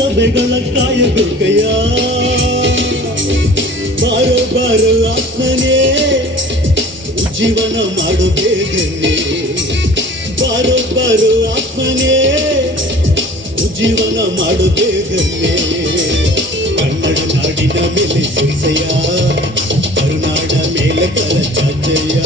ಸಭೆಗಳ ಕಾಯಬೇಕಯ್ಯ ಬಾರೋ ಬಾರೋ ಆತ್ಮನೇ, ಜೀವನ ಮಾಡು ಬಾರೋ ಬಾರೋ ಆತ್ಮನೇ, ಜೀವನ ಮಾಡು ಕನ್ನಡ ನಾಡಿನ ಮೇಲೆ ಸುರಿಸಯ್ಯ ಕರುನಾಡ ಮೇಲೆ ಕಲ ಚಾಚಯ್ಯ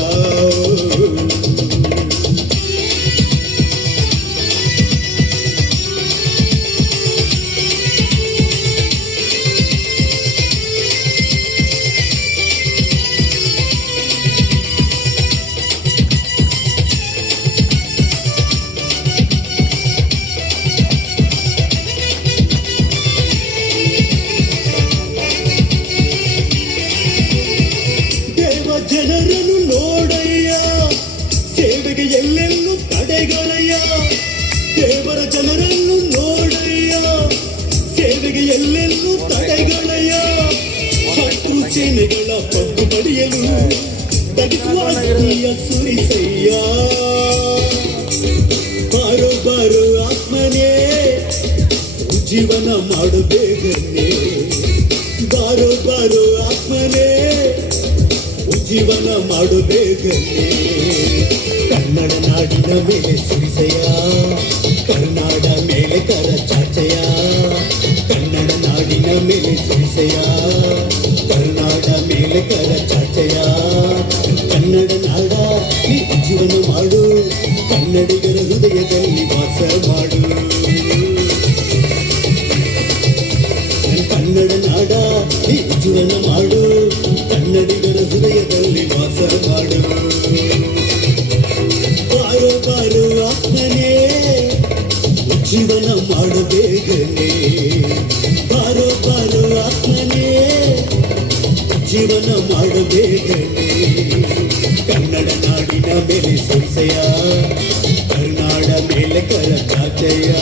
ಜನರನ್ನು ನೋಡಯ್ಯ. ಸೇವೆಗೆ ಎಲ್ಲೆಲ್ಲೂ ತಡೆಗಳಯ್ಯ ದೇವರ ಜನರನ್ನು ನೋಡಯ್ಯ. ಸೇವೆಗೆ ಎಲ್ಲೆಲ್ಲೂ ತಡೆಗಳಯ್ಯ ಶತ್ರು ಸೇನೆಗಳ ಪಟ್ಟು ಪಡೆಯಲು ತಡಿಸುವ ಸುರಿಸಯ್ಯ. ಬಾರೋ ಬಾರೋ ಆತ್ಮನೇ, ಜೀವನ ಮಾಡಬೇಕೇ ಬೇಗನೆ. ಬಾರೋ ಬಾರೋ ಆತ್ಮನೇ. ಜೀವನ ಮಾಡು ಬೇಗನೆ. ಕನ್ನಡ ನಾಡಿನ ಮೇಲೆ ಸುರಿಸಯ? ಕರ್ನಾಡ ಮೇಲೆ ಕರ ಚಾಚೆಯ? ಕನ್ನಡ ನಾಡಿನ ಮೇಲೆ ಸುರಿಸಯ? ಕರ್ನಾಡ ಮೇಲೆ ಕರ ಚಾಚೆಯ? ಕನ್ನಡ ನಾಡ, ನೀ ಜೀವನ ಮಾಡು. ಕನ್ನಡಿಗರ ಹೃದಯದಲ್ಲಿ ವಾಸ ಮಾಡು. ಕನ್ನಡ ನಾಡ ಈ ಜೀವನ ಮಾಡು. ಕನ್ನಡಿಗರ ಹೃದಯದಲ್ಲಿ ವಾಸ ಮಾಡು ಬಾರೋ ಬಾರೋ ಆತ್ಮನೇ ಜೀವನ ಮಾಡು ಬೇಗನೆ ಬಾರೋ ಬಾರೋ ಆತ್ಮನೇ ಜೀವನ ಮಾಡು ಬೇಗನೆ ಕನ್ನಡ ನಾಡಿನ ಮೇಲೆ ಸಂಶಯ ಕರ್ನಾಡ ಮೇಲೆ ಕರ ಚಾಚಯ್ಯ